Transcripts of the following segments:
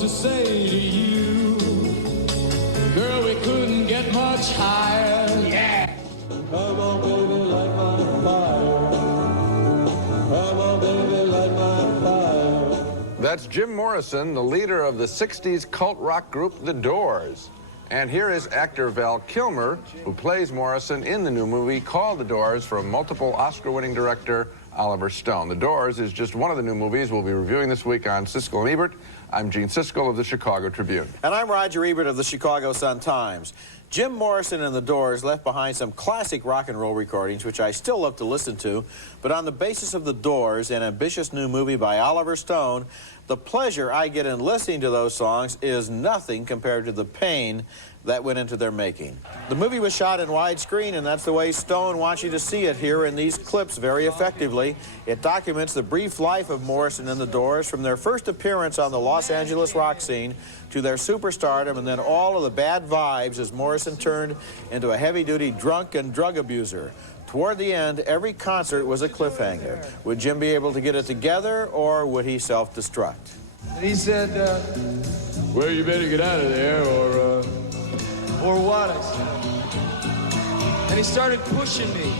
To say to you, girl, we couldn't get much higher. Yeah. Come on, baby, light my fire. Come on, baby, light my fire. That's Jim Morrison, the leader of the 60s cult rock group The Doors. And here is actor Val Kilmer, who plays Morrison in the new movie called The Doors from multiple Oscar-winning director Oliver Stone. The Doors is just one of the new movies we'll be reviewing this week on Siskel Ebert. I'm Gene Siskel of the Chicago Tribune. And I'm Roger Ebert of the Chicago Sun-Times. Jim Morrison and the Doors left behind some classic rock and roll recordings, which I still love to listen to, but on the basis of the Doors, an ambitious new movie by Oliver Stone, the pleasure I get in listening to those songs is nothing compared to the pain that went into their making. The movie was shot in widescreen, and that's the way Stone wants you to see it here in these clips very effectively. It documents the brief life of Morrison and the Doors from their first appearance on the Los Angeles rock scene to their superstardom, and then all of the bad vibes as Morrison turned into a heavy-duty drunk and drug abuser. Toward the end, every concert was a cliffhanger. Would Jim be able to get it together, or would he self-destruct? He said, well, you better get out of there, or what? I said. And he started pushing me.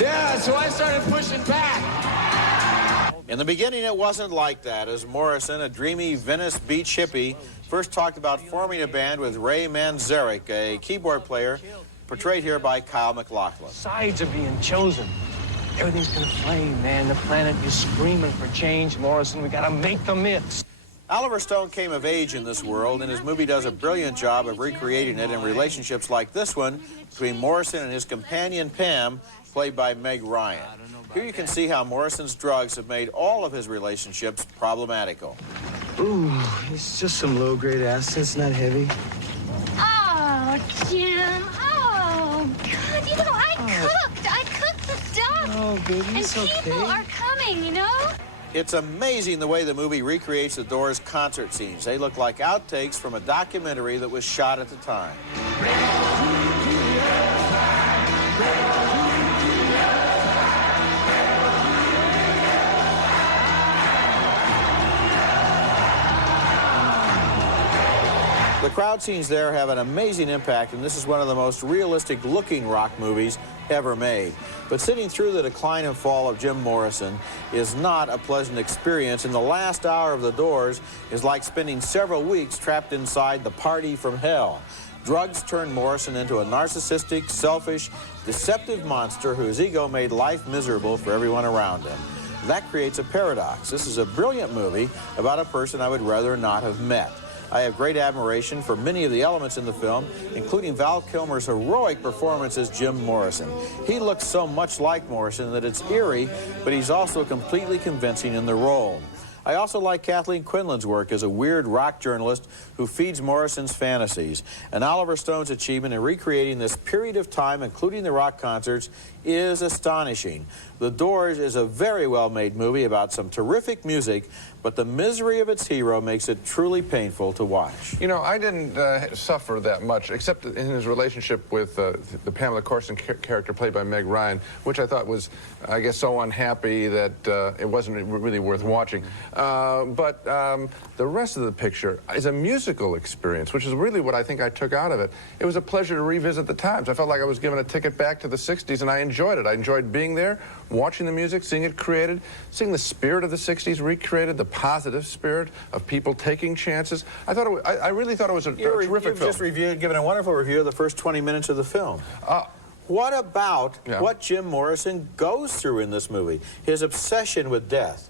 Yeah, so I started pushing back. In the beginning, it wasn't like that, as Morrison, a dreamy Venice Beach hippie, first talked about forming a band with Ray Manzarek, a keyboard player, portrayed here by Kyle MacLachlan. Sides are being chosen. Everything's gonna flame, man. The planet is screaming for change, Morrison. We gotta make the mix. Oliver Stone came of age in this world, and his movie does a brilliant job of recreating it in relationships like this one between Morrison and his companion Pam, played by Meg Ryan. Here you can see how Morrison's drugs have made all of his relationships problematical. Ooh, it's just some low-grade acid. It's not heavy. Oh, Jim. Oh, God, you know, I cooked the stuff. Oh, baby, it's okay. And people are coming, you know? It's amazing the way the movie recreates the Doors' concert scenes. They look like outtakes from a documentary that was shot at the time. The crowd scenes there have an amazing impact, and this is one of the most realistic-looking rock movies ever made. But sitting through the decline and fall of Jim Morrison is not a pleasant experience, and the last hour of The Doors is like spending several weeks trapped inside the party from hell. Drugs turned Morrison into a narcissistic, selfish, deceptive monster whose ego made life miserable for everyone around him. That creates a paradox. This is a brilliant movie about a person I would rather not have met. I have great admiration for many of the elements in the film, including Val Kilmer's heroic performance as Jim Morrison. He looks so much like Morrison that it's eerie, but he's also completely convincing in the role. I also like Kathleen Quinlan's work as a weird rock journalist who feeds Morrison's fantasies. And Oliver Stone's achievement in recreating this period of time, including the rock concerts, is astonishing. The Doors is a very well-made movie about some terrific music, but the misery of its hero makes it truly painful to watch. You know, I didn't suffer that much, except in his relationship with the Pamela Corson character played by Meg Ryan, which I thought was, I guess, so unhappy that it wasn't really worth watching. But the rest of the picture is a musical experience, which is really what I think I took out of it. It was a pleasure to revisit the times. I felt like I was given a ticket back to the 60s, and I enjoyed it. I enjoyed being there, watching the music, seeing it created, seeing the spirit of the 60s recreated, the positive spirit of people taking chances. I really thought it was a terrific film. You've just given a wonderful review of the first 20 minutes of the film. What about what Jim Morrison goes through in this movie? His obsession with death,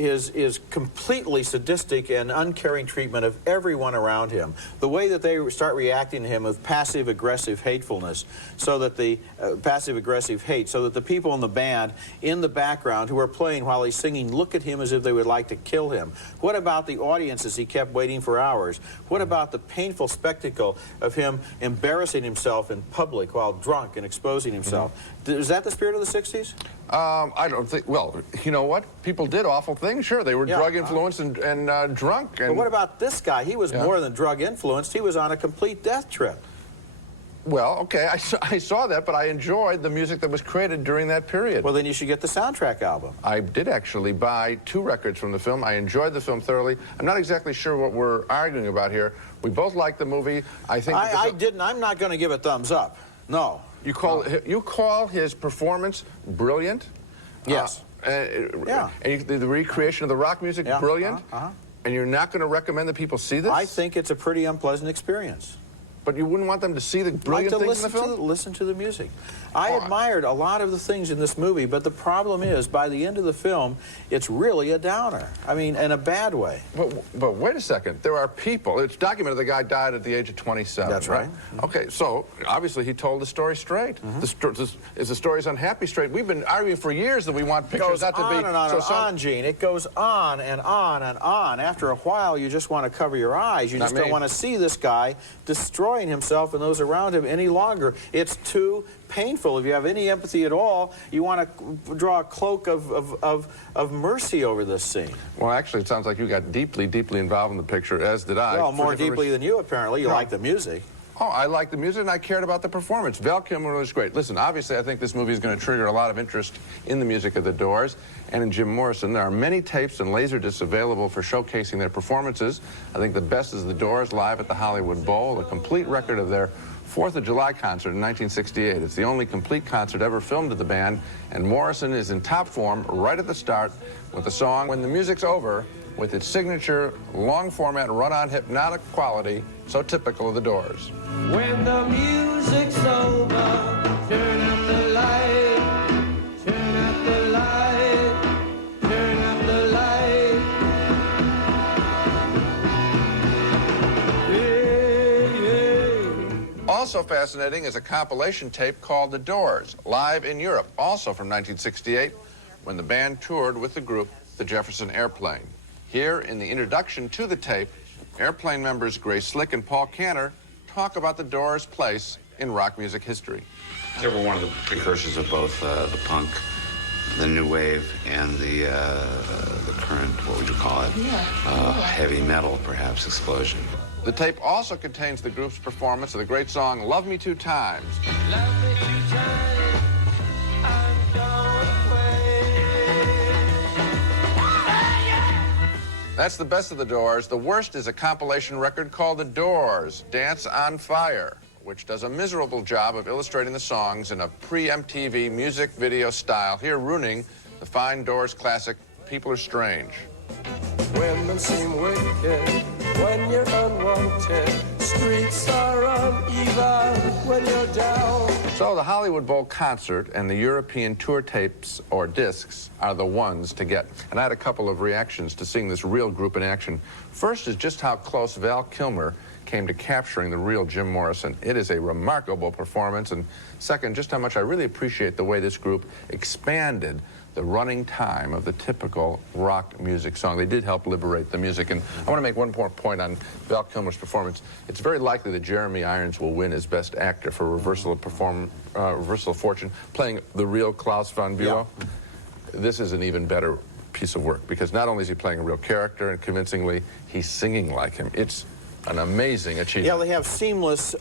his completely sadistic and uncaring treatment of everyone around him, the way that they start reacting to him with passive-aggressive hatefulness, so that the passive-aggressive hate, so that the people in the band in the background who are playing while he's singing look at him as if they would like to kill him. What about the audience as he kept waiting for hours? What about the painful spectacle of him embarrassing himself in public while drunk and exposing himself? Is that the spirit of the 60s? I don't think, well, you know what? People did awful things, sure. They were drug influenced and drunk. And but what about this guy? He was more than drug influenced. He was on a complete death trip. Well, okay, I saw that, but I enjoyed the music that was created during that period. Well, then you should get the soundtrack album. I did actually buy 2 records from the film. I enjoyed the film thoroughly. I'm not exactly sure what we're arguing about here. We both liked the movie. I think I didn't. I'm not going to give it thumbs up. No. You call his performance brilliant? Yes. Yeah. And the recreation of the rock music brilliant? And you're not going to recommend that people see this? I think it's a pretty unpleasant experience. But you wouldn't want them to see the brilliant things in the film? Listen to the music. I admired a lot of the things in this movie, but the problem is, by the end of the film, it's really a downer. I mean, in a bad way. But wait a second. There are people. It's documented the guy died at the age of 27. That's right. Okay, so obviously he told the story straight. Is the story's unhappy straight? We've been arguing for years that we want pictures not to be... It goes on and on and on, Gene. It goes on and on and on. After a while, you just want to cover your eyes. You just don't want to see this guy destroying himself and those around him any longer. It's too painful. If you have any empathy at all, you want to draw a cloak of mercy over this scene. Well, actually, it sounds like you got deeply, deeply involved in the picture, as did I. Well, more deeply than you, apparently. You like the music. Oh, I liked the music, and I cared about the performance. Val Kilmer was great. Listen, obviously, I think this movie is going to trigger a lot of interest in the music of the Doors and in Jim Morrison. There are many tapes and laserdiscs available for showcasing their performances. I think the best is the Doors live at the Hollywood Bowl, a complete record of their 4th of July concert in 1968. It's the only complete concert ever filmed of the band, and Morrison is in top form right at the start with the song When the Music's Over, with its signature long-format run-on hypnotic quality so typical of the Doors. When the music's over, turn up the light, turn up the light, turn up the light. Also fascinating is a compilation tape called The Doors, live in Europe, also from 1968, when the band toured with the group The Jefferson Airplane. Here, in the introduction to the tape, Airplane members Grace Slick and Paul Cantor talk about the Doors' place in rock music history. They were one of the precursors of both the punk, the new wave, and the current, what would you call it, heavy metal, perhaps, explosion. The tape also contains the group's performance of the great song Love Me Two Times. Love me 2 times, I'm gone away. That's the best of the Doors. The worst is a compilation record called The Doors, Dance on Fire, which does a miserable job of illustrating the songs in a pre-MTV music video style, here ruining the fine Doors classic, People Are Strange. Women seem wicked when you're unwanted. Streets are uneven when you're down. So the Hollywood Bowl concert and the European tour tapes or discs are the ones to get. And I had a couple of reactions to seeing this real group in action. First is just how close Val Kilmer came to capturing the real Jim Morrison. It is a remarkable performance. And second, just how much I really appreciate the way this group expanded the running time of the typical rock music song. They did help liberate the music. And I want to make one more point on Val Kilmer's performance. It's very likely that Jeremy Irons will win as Best Actor for Reversal of Fortune, playing the real Klaus von Bülow. Yeah. This is an even better piece of work, because not only is he playing a real character, and convincingly, he's singing like him. It's an amazing achievement. Yeah, they have seamless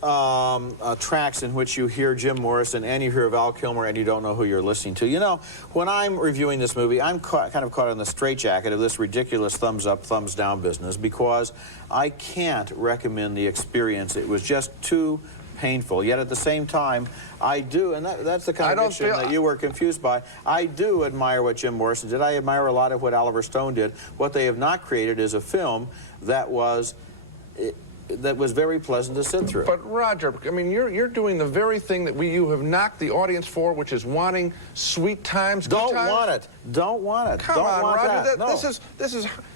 tracks in which you hear Jim Morrison and you hear Val Kilmer and you don't know who you're listening to. You know, when I'm reviewing this movie, I'm kind of caught in the straitjacket of this ridiculous thumbs up, thumbs down business, because I can't recommend the experience. It was just too painful. Yet at the same time, I do, and that's the kind of issue that you were confused by. I do admire what Jim Morrison did. I admire a lot of what Oliver Stone did. What they have not created is a film that was that was very pleasant to sit through. But Roger, I mean, you're doing the very thing that you have knocked the audience for, which is wanting sweet times, good times. Don't want it. Don't want it. Come on, Roger. No.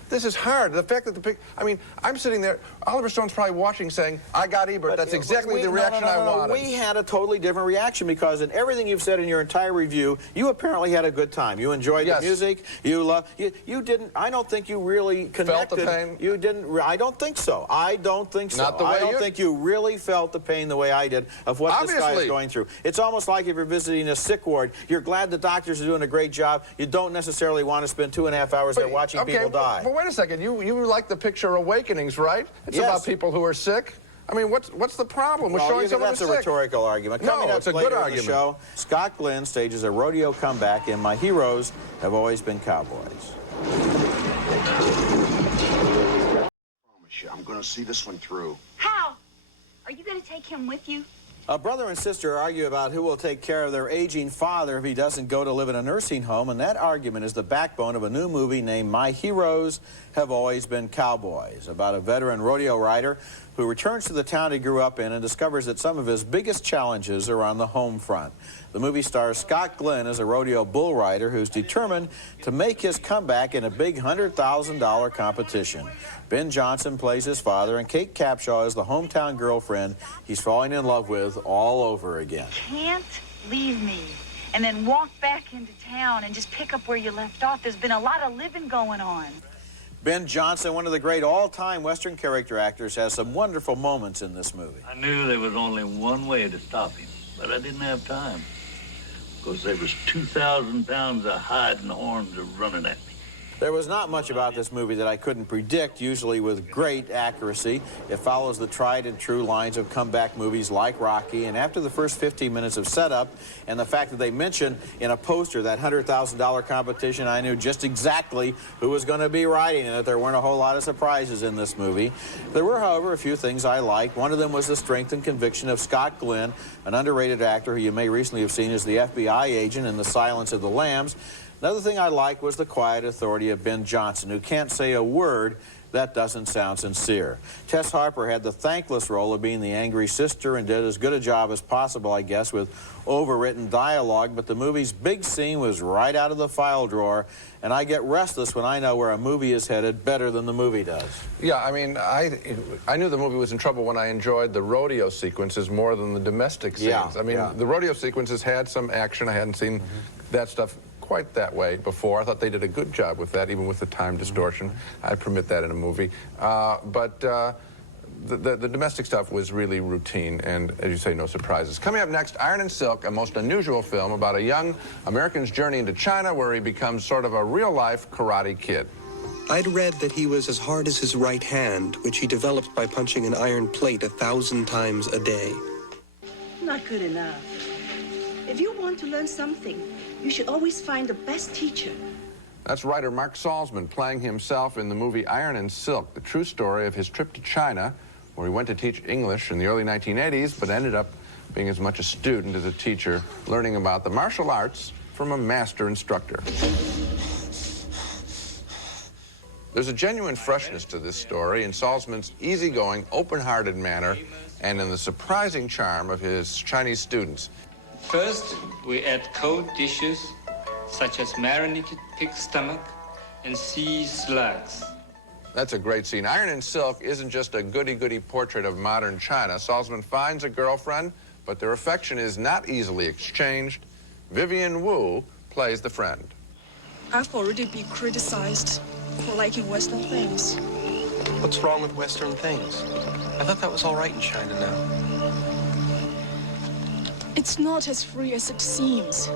This is hard. The fact that I mean, I'm sitting there. Oliver Stone's probably watching, saying, "I got Ebert." But that's exactly the reaction I wanted. We had a totally different reaction because in everything you've said in your entire review, you apparently had a good time. You enjoyed the music. You didn't. I don't think you really connected. Felt the pain? You didn't. I don't think so. I don't think so. Not the way I don't think you really felt the pain the way I did of what this guy is going through. It's almost like if you're visiting a sick ward, you're glad the doctors are doing a great job. You don't necessarily want to spend 2.5 hours there watching people die. But wait a second. You like the picture Awakenings, right? It's about people who are sick. I mean, what's the problem with showing someone who's sick? That's a rhetorical argument. Coming up it's a later good in argument. the show, Scott Glenn stages a rodeo comeback in My Heroes Have Always Been Cowboys. I promise you, I'm going to see this one through. How? Are you going to take him with you? A brother and sister argue about who will take care of their aging father if he doesn't go to live in a nursing home, and that argument is the backbone of a new movie named My Heroes Have Always Been Cowboys, about a veteran rodeo rider who returns to the town he grew up in and discovers that some of his biggest challenges are on the home front. The movie stars Scott Glenn as a rodeo bull rider who's determined to make his comeback in a big $100,000 competition. Ben Johnson plays his father, and Kate Capshaw is the hometown girlfriend he's falling in love with all over again. Can't leave me and then walk back into town and just pick up where you left off. There's been a lot of living going on. Ben Johnson, one of the great all-time Western character actors, has some wonderful moments in this movie. I knew there was only one way to stop him, but I didn't have time. Because there was 2,000 pounds of hide and horns running at me. There was not much about this movie that I couldn't predict, usually with great accuracy. It follows the tried and true lines of comeback movies like Rocky, and after the first 15 minutes of setup and the fact that they mentioned in a poster that $100,000 competition, I knew just exactly who was going to be riding in it. There weren't a whole lot of surprises in this movie. There were, however, a few things I liked. One of them was the strength and conviction of Scott Glenn, an underrated actor who you may recently have seen as the FBI agent in The Silence of the Lambs. Another thing I liked was the quiet authority of Ben Johnson, who can't say a word that doesn't sound sincere. Tess Harper had the thankless role of being the angry sister and did as good a job as possible, I guess, with overwritten dialogue, but the movie's big scene was right out of the file drawer, and I get restless when I know where a movie is headed better than the movie does. Yeah, I mean, I knew the movie was in trouble when I enjoyed the rodeo sequences more than the domestic scenes. Yeah, I mean, the rodeo sequences had some action. I hadn't seen that stuff quite that way before. I thought they did a good job with that, even with the time distortion. I permit that in a movie. But the domestic stuff was really routine, and as you say, no surprises. Coming up next, Iron and Silk, a most unusual film about a young American's journey into China where he becomes sort of a real-life karate kid. I'd read that he was as hard as his right hand, which he developed by punching an iron plate 1,000 times a day. Not good enough. If you want to learn something, you should always find the best teacher. That's writer Mark Salzman playing himself in the movie Iron and Silk, the true story of his trip to China, where he went to teach English in the early 1980s, but ended up being as much a student as a teacher, learning about the martial arts from a master instructor. There's a genuine freshness to this story in Salzman's easygoing, open-hearted manner and in the surprising charm of his Chinese students. First, we add cold dishes such as marinated pig stomach and sea slugs. That's a great scene. Iron and Silk isn't just a goody-goody portrait of modern China. Salzman finds a girlfriend, but their affection is not easily exchanged. Vivian Wu plays the friend. I've already been criticized for liking Western things. What's wrong with Western things? I thought that was all right in China now. It's not as free as it seems.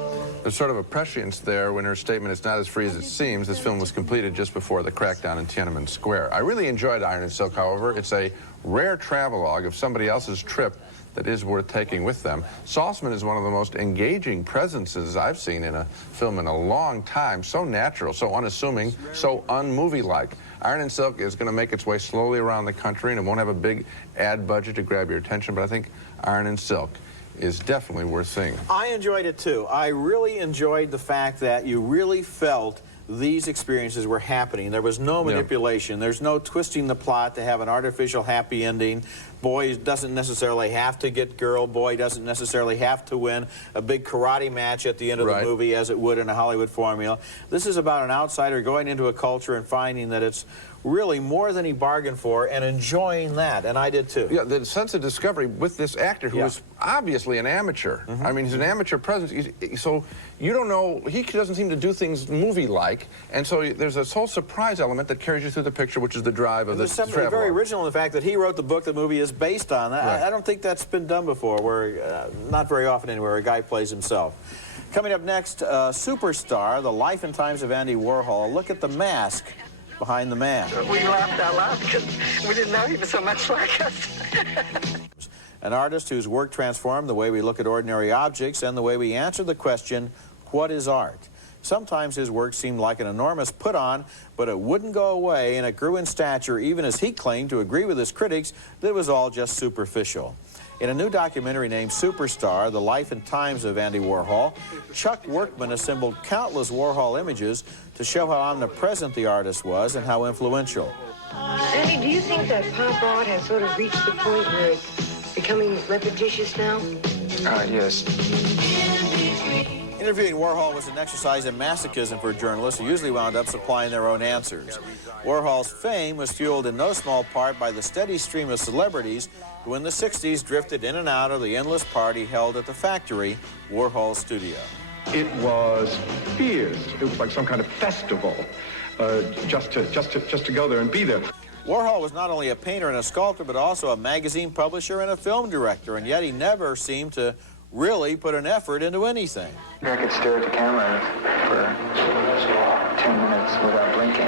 There's sort of a prescience there when her statement, "It's not as free as it seems." This film was completed just before the crackdown in Tiananmen Square. I really enjoyed Iron and Silk, however. It's a rare travelogue of somebody else's trip that is worth taking with them. Salzman is one of the most engaging presences I've seen in a film in a long time. So natural, so unassuming, so un-movie-like. Iron and Silk is going to make its way slowly around the country, and it won't have a big ad budget to grab your attention, but I think Iron and Silk is definitely worth seeing. I enjoyed it too. I really enjoyed the fact that you really felt these experiences were happening. There was no manipulation. There's no twisting the plot to have an artificial happy ending. Boy doesn't necessarily have to get girl. Boy doesn't necessarily have to win a big karate match at the end of the movie as it would in a Hollywood formula. This is about an outsider going into a culture and finding that it's really more than he bargained for and enjoying that, and I did too. Yeah, the sense of discovery with this actor who is obviously an amateur. I mean, he's an amateur presence, so you don't know, he doesn't seem to do things movie-like, and so there's this whole surprise element that carries you through the picture, which is the drive of the traveler. There's something very original in the fact that he wrote the book the movie is based on. I don't think that's been done before, where, not very often anywhere, a guy plays himself. Coming up next, Superstar, The Life and Times of Andy Warhol. Look at the mask behind the man. We laughed out loud because we didn't know he was so much like us. An artist whose work transformed the way we look at ordinary objects and the way we answer the question, what is art? Sometimes his work seemed like an enormous put-on, but it wouldn't go away, and it grew in stature even as he claimed to agree with his critics that it was all just superficial. In a new documentary named Superstar, The Life and Times of Andy Warhol, Chuck Workman assembled countless Warhol images to show how omnipresent the artist was and how influential. Andy, do you think that pop art has sort of reached the point where it's becoming repetitious now? Yes. Interviewing Warhol was an exercise in masochism for journalists who usually wound up supplying their own answers. Warhol's fame was fueled in no small part by the steady stream of celebrities who in the 60s drifted in and out of the endless party held at the Factory, Warhol's studio. It was fierce. It was like some kind of festival, just to go there and be there. Warhol was not only a painter and a sculptor, but also a magazine publisher and a film director, and yet he never seemed to really put an effort into anything. I could stare at the camera for 10 minutes without blinking.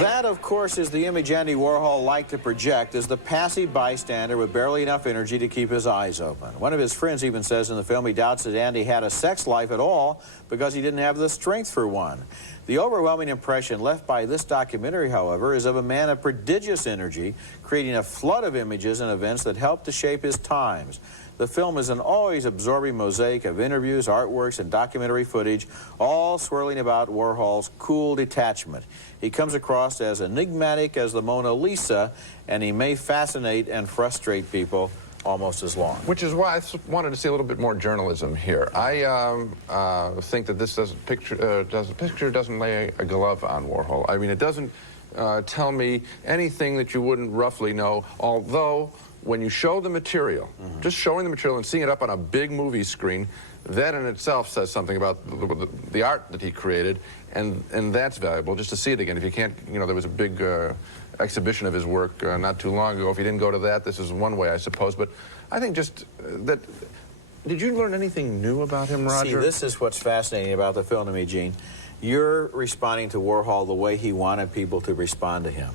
That, of course, is the image Andy Warhol liked to project as the passive bystander with barely enough energy to keep his eyes open. One of his friends even says in the film he doubts that Andy had a sex life at all because he didn't have the strength for one. The overwhelming impression left by this documentary, however, is of a man of prodigious energy, creating a flood of images and events that helped to shape his times. The film is an always absorbing mosaic of interviews, artworks, and documentary footage, all swirling about Warhol's cool detachment. He comes across as enigmatic as the Mona Lisa, and he may fascinate and frustrate people almost as long. Which is why I wanted to see a little bit more journalism here. I think that this picture doesn't lay a glove on Warhol. I mean, it doesn't tell me anything that you wouldn't roughly know, although when you show the material, just showing the material and seeing it up on a big movie screen, that in itself says something about the art that he created, and that's valuable, just to see it again. If you can't, you know, there was a big exhibition of his work not too long ago. If you didn't go to that, this is one way, I suppose. But I think just that... Did you learn anything new about him, Roger? See, this is what's fascinating about the film to me, Gene. You're responding to Warhol the way he wanted people to respond to him.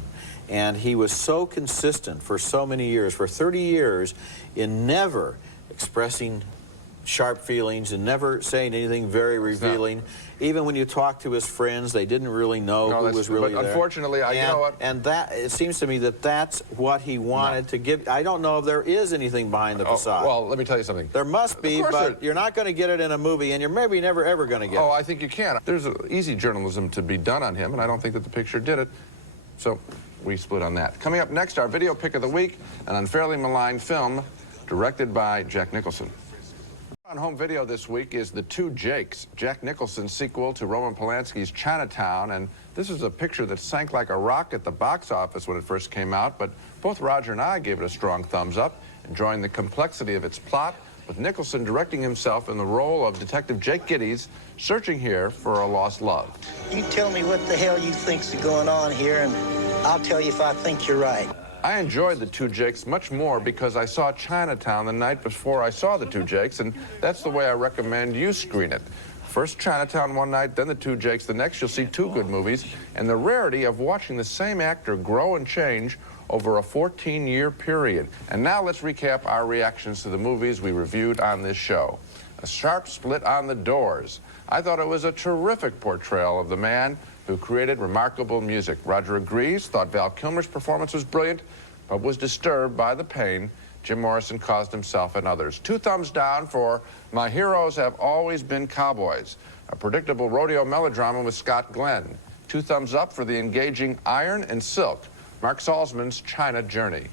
And he was so consistent for so many years, for 30 years, in never expressing sharp feelings and never saying anything very revealing. Even when you talk to his friends, they didn't really know who was really there. But unfortunately, you know what? And that, it seems to me that that's what he wanted to give. I don't know if there is anything behind the facade. Well, let me tell you something. There must be, but you're not going to get it in a movie, and you're maybe never ever going to get it. Oh, I think you can. There's easy journalism to be done on him, and I don't think that the picture did it. So we split on that. Coming up next, our video pick of the week, an unfairly maligned film directed by Jack Nicholson. On home video this week is The Two Jakes, Jack Nicholson's sequel to Roman Polanski's Chinatown, and this is a picture that sank like a rock at the box office when it first came out, but both Roger and I gave it a strong thumbs up, enjoying the complexity of its plot, with Nicholson directing himself in the role of Detective Jake Gittes, searching here for a lost love. You tell me what the hell you think's going on here, and I'll tell you if I think you're right. I enjoyed The Two Jakes much more because I saw Chinatown the night before I saw The Two Jakes, and that's the way I recommend you screen it. First Chinatown one night, then The Two Jakes the next. You'll see two good movies, and the rarity of watching the same actor grow and change over a 14-year period. And now let's recap our reactions to the movies we reviewed on this show. A sharp split on The Doors. I thought it was a terrific portrayal of the man who created remarkable music. Roger agrees, thought Val Kilmer's performance was brilliant, but was disturbed by the pain Jim Morrison caused himself and others. 2 thumbs down for My Heroes Have Always Been Cowboys, a predictable rodeo melodrama with Scott Glenn. 2 thumbs up for the engaging Iron and Silk, Mark Salzman's China Journey.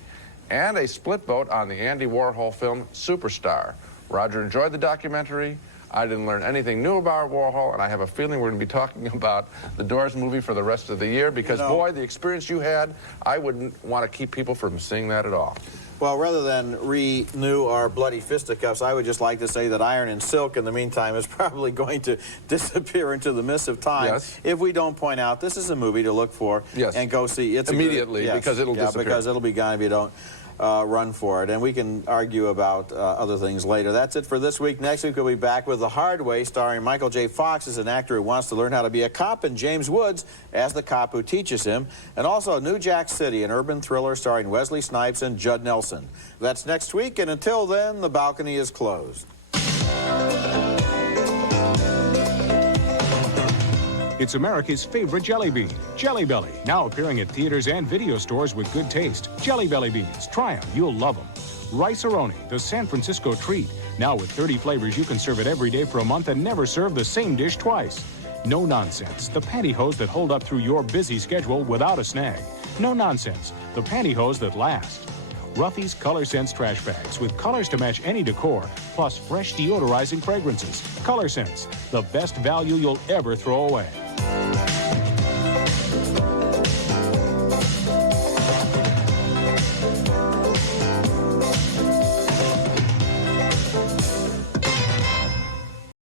And a split vote on the Andy Warhol film Superstar. Roger enjoyed the documentary. I didn't learn anything new about Warhol, and I have a feeling we're going to be talking about the Doors movie for the rest of the year because, boy, the experience you had, I wouldn't want to keep people from seeing that at all. Well, rather than renew our bloody fisticuffs, I would just like to say that Iron and Silk, in the meantime, is probably going to disappear into the mist of time if we don't point out this is a movie to look for and go see. It's immediately because it'll disappear. Because it'll be gone if you don't run for it. And we can argue about other things later. That's it for this week. Next week, we'll be back with The Hard Way, starring Michael J. Fox as an actor who wants to learn how to be a cop, and James Woods as the cop who teaches him. And also New Jack City, an urban thriller starring Wesley Snipes and Judd Nelson. That's next week, and until then, the balcony is closed. It's America's favorite jelly bean, Jelly Belly, now appearing at theaters and video stores with good taste. Jelly Belly beans, try them, you'll love them. Rice-A-Roni, the San Francisco treat, now with 30 flavors you can serve it every day for a month and never serve the same dish twice. No Nonsense, the pantyhose that hold up through your busy schedule without a snag. No Nonsense, the pantyhose that last. Ruffy's Color Sense trash bags with colors to match any decor, plus fresh deodorizing fragrances. Color Sense, the best value you'll ever throw away.